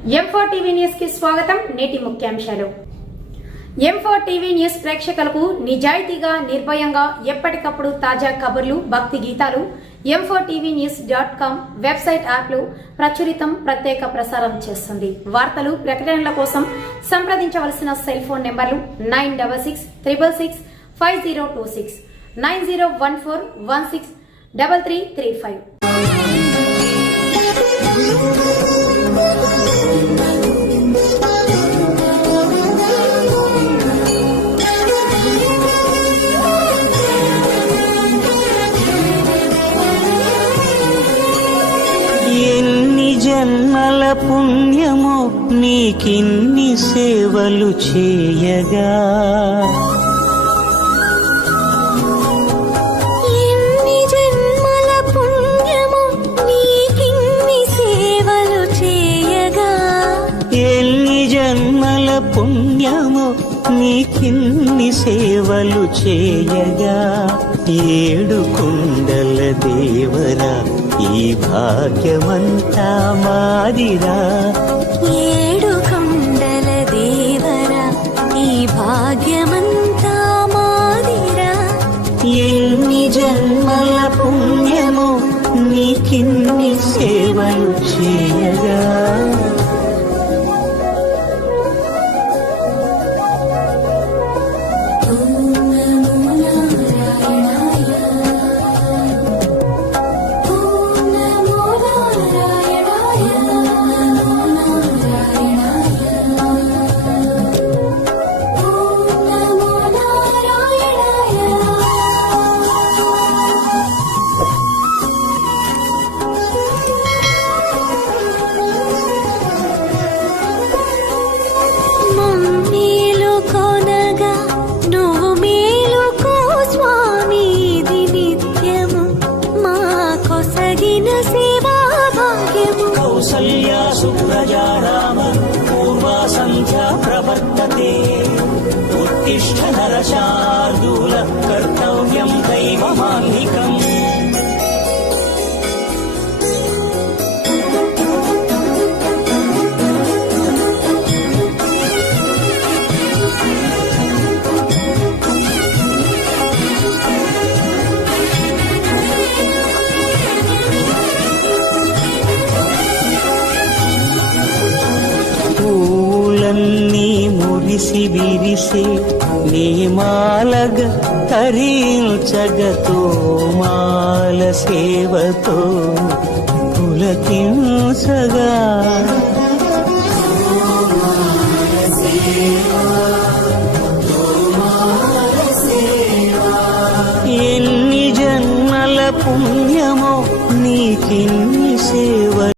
M4 TV news కి స్వాగతం. నేటి ముఖ్యాంశాలు. M4 టీవీ న్యూస్ ప్రేక్షకులకు నిజాయితీగా, నిర్భయంగా ఎప్పటికప్పుడు తాజా కబుర్లు, భక్తి గీతాలు m4tvnews.com వెబ్సైట్ యాప్ లో ప్రత్యేక ప్రసారం చేస్తుంది. వార్తలు, ప్రకటనల కోసం సంప్రదించవలసిన సెల్ ఫోన్ నెంబర్లు 9666665026 9014163335. జన్మల పుణ్యము నీకిన్ని సేవలు చేయగా, ఎన్ని జన్మల పుణ్యము నీకిన్ని సేవలు చేయగా, ఎన్ని జన్మల పుణ్యము నీకిన్ని సేవలు చేయగా, ఏడు కుండల దేవరా ఈ భాగ్యమంతా మాదిరా, ఏడు కొండల దేవరా ఈ భాగ్యమంతా మాదిరా, ఎన్ని జన్మల పుణ్యము నీకిన్ని సేవలు చేయగా. కౌసల్యా సుప్రజా రామ పూర్వా సంధ్యా ప్రవర్తతే, ఉత్తిష్ఠ నరశార్దూల కర్తవ్యం దైవమాన్నికం. పూలన్నీ మురిసి విరిసే నీమాలగ తరించగతో మాల సేవతో పులకించగా, ఎన్ని జన్మల పుణ్యమో నీకిన్ని సేవ